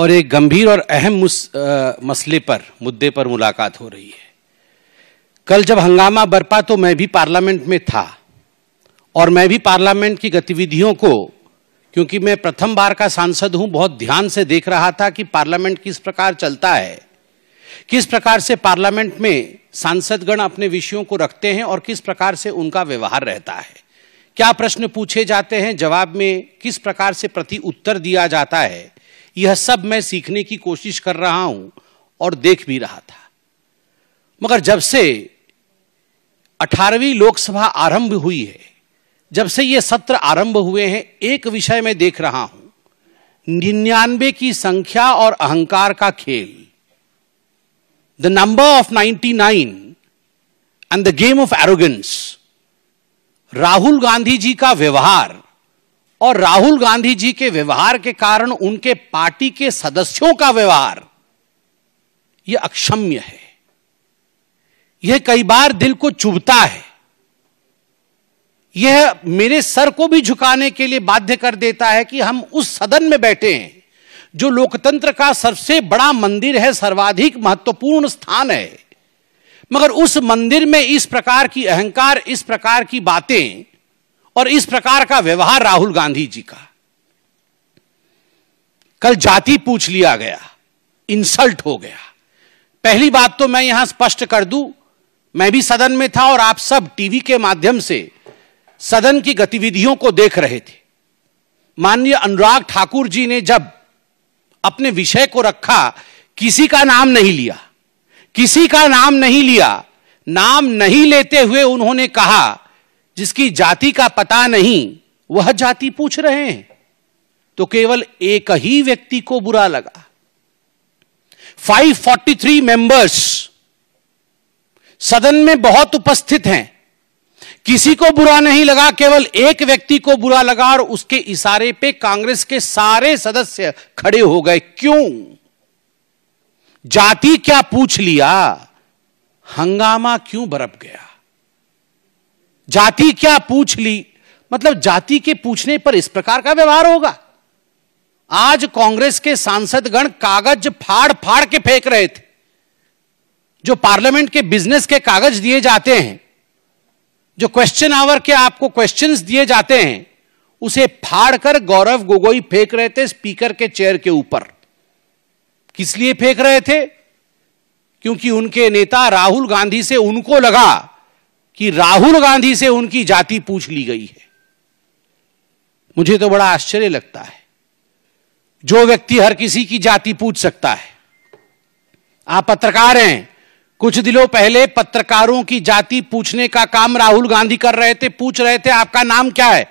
और एक गंभीर और अहम मुद्दे पर मुलाकात हो रही है। कल जब हंगामा बरपा तो मैं भी पार्लियामेंट में था और मैं भी पार्लियामेंट की गतिविधियों को, क्योंकि मैं प्रथम बार का सांसद हूं, बहुत ध्यान से देख रहा था कि पार्लियामेंट किस प्रकार चलता है, किस प्रकार से पार्लियामेंट में सांसदगण अपने विषयों को रखते हैं और किस प्रकार से उनका व्यवहार रहता है, क्या प्रश्न पूछे जाते हैं, जवाब में किस प्रकार से प्रति उत्तर दिया जाता है। यह सब मैं सीखने की कोशिश कर रहा हूं और देख भी रहा था। मगर जब से 18वीं लोकसभा आरंभ हुई है, जब से ये सत्र आरंभ हुए हैं, एक विषय मैं देख रहा हूं, 99 की संख्या और अहंकार का खेल। The number of 99 and the game of arrogance. Rahul Gandhi ji का व्यवहार और राहुल गांधी जी के व्यवहार के कारण उनके पार्टी के सदस्यों का व्यवहार, यह अक्षम्य है। यह कई बार दिल को चुभता है। यह मेरे सर को भी झुकाने के लिए बाध्य कर देता है कि हम उस सदन में बैठे हैं जो लोकतंत्र का सबसे बड़ा मंदिर है, सर्वाधिक महत्वपूर्ण स्थान है, मगर उस मंदिर में इस प्रकार की अहंकार, इस प्रकार की बातें और इस प्रकार का व्यवहार राहुल गांधी जी का। कल जाति पूछ लिया गया, इंसल्ट हो गया। पहली बात तो मैं यहां स्पष्ट कर दूं, मैं भी सदन में था और आप सब टीवी के माध्यम से सदन की गतिविधियों को देख रहे थे। माननीय अनुराग ठाकुर जी ने जब अपने विषय को रखा, किसी का नाम नहीं लिया, किसी का नाम नहीं लिया। नाम नहीं लेते हुए उन्होंने कहा, जिसकी जाति का पता नहीं वह जाति पूछ रहे हैं। तो केवल एक ही व्यक्ति को बुरा लगा। 543 मेंबर्स सदन में बहुत उपस्थित हैं, किसी को बुरा नहीं लगा, केवल एक व्यक्ति को बुरा लगा और उसके इशारे पे कांग्रेस के सारे सदस्य खड़े हो गए। क्यों? जाति क्या पूछ लिया? हंगामा क्यों बरप गया? जाति क्या पूछ ली? मतलब जाति के पूछने पर इस प्रकार का व्यवहार होगा? आज कांग्रेस के सांसदगण कागज फाड़ फाड़ के फेंक रहे थे। जो पार्लियामेंट के बिजनेस के कागज दिए जाते हैं, जो क्वेश्चन आवर के आपको क्वेश्चंस दिए जाते हैं, उसे फाड़कर गौरव गोगोई फेंक रहे थे स्पीकर के चेयर के ऊपर। किस लिए फेंक रहे थे? क्योंकि उनके नेता राहुल गांधी से उनको लगा कि राहुल गांधी से उनकी जाति पूछ ली गई है। मुझे तो बड़ा आश्चर्य लगता है, जो व्यक्ति हर किसी की जाति पूछ सकता है। आप पत्रकार हैं, कुछ दिनों पहले पत्रकारों की जाति पूछने का काम राहुल गांधी कर रहे थे। पूछ रहे थे, आपका नाम क्या है?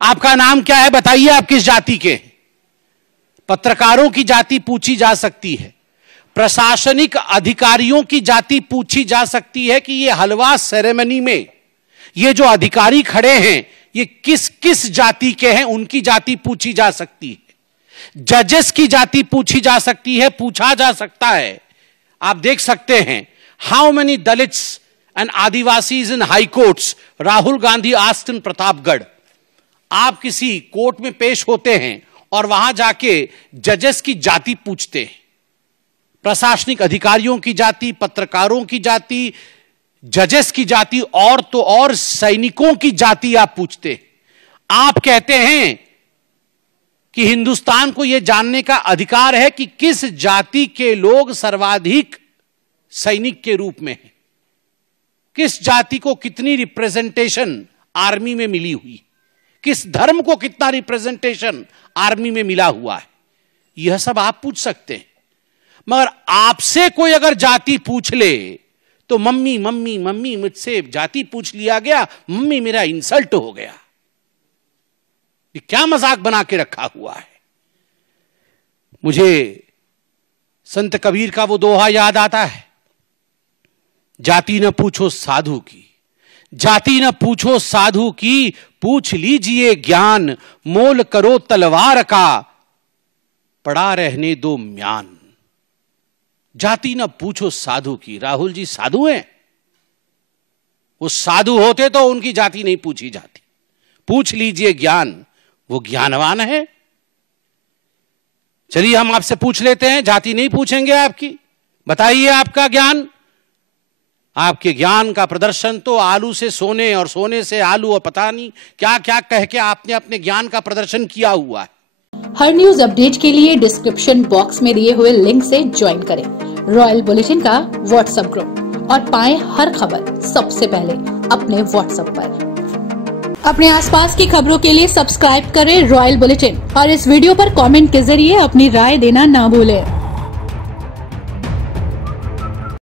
आपका नाम क्या है? बताइए आप किस जाति के? पत्रकारों की जाति पूछी जा सकती है, प्रशासनिक अधिकारियों की जाति पूछी जा सकती है कि ये हलवा सेरेमनी में ये जो अधिकारी खड़े हैं ये किस किस जाति के हैं, उनकी जाति पूछी जा सकती है। जजेस की जाति पूछी जा सकती है, पूछा जा सकता है। आप देख सकते हैं, how many Dalits and Adivasis in high courts Rahul Gandhi asked in Pratapgarh. आप किसी कोर्ट में पेश होते हैं और वहां जाके जजेस की जाति पूछते हैं, प्रशासनिक अधिकारियों की जाति, पत्रकारों की जाति, जजेस की जाति, और तो और सैनिकों की जाति आप पूछते हैं। आप कहते हैं कि हिंदुस्तान को यह जानने का अधिकार है कि किस जाति के लोग सर्वाधिक सैनिक के रूप में हैं, किस जाति को कितनी रिप्रेजेंटेशन आर्मी में मिली हुई, किस धर्म को कितना रिप्रेजेंटेशन आर्मी में मिला हुआ है। यह सब आप पूछ सकते हैं। मगर आपसे कोई अगर जाति पूछ ले तो मम्मी मम्मी मम्मी, मुझसे जाति पूछ लिया गया, मम्मी मेरा इंसल्ट हो गया। ये क्या मजाक बना के रखा हुआ है? मुझे संत कबीर का वो दोहा याद आता है, जाति न पूछो साधु की, जाति न पूछो साधु की, पूछ लीजिए ज्ञान, मोल करो तलवार का, पड़ा रहने दो म्यान। जाति न पूछो साधु की। राहुल जी साधु हैं? वो साधु होते तो उनकी जाति नहीं पूछी जाती। पूछ लीजिए ज्ञान, वो ज्ञानवान है। चलिए हम आपसे पूछ लेते हैं, जाति नहीं पूछेंगे आपकी, बताइए आपका ज्ञान। आपके ज्ञान का प्रदर्शन तो आलू से सोने और सोने से आलू और पता नहीं क्या क्या कह के आपने अपने ज्ञान का प्रदर्शन किया हुआ है। हर न्यूज अपडेट के लिए डिस्क्रिप्शन बॉक्स में दिए हुए लिंक से ज्वाइन करें रॉयल बुलेटिन का व्हाट्सएप ग्रुप और पाएं हर खबर सबसे पहले अपने व्हाट्सएप पर। अपने आसपास की खबरों के लिए सब्सक्राइब करें रॉयल बुलेटिन और इस वीडियो पर कमेंट के जरिए अपनी राय देना ना भूलें।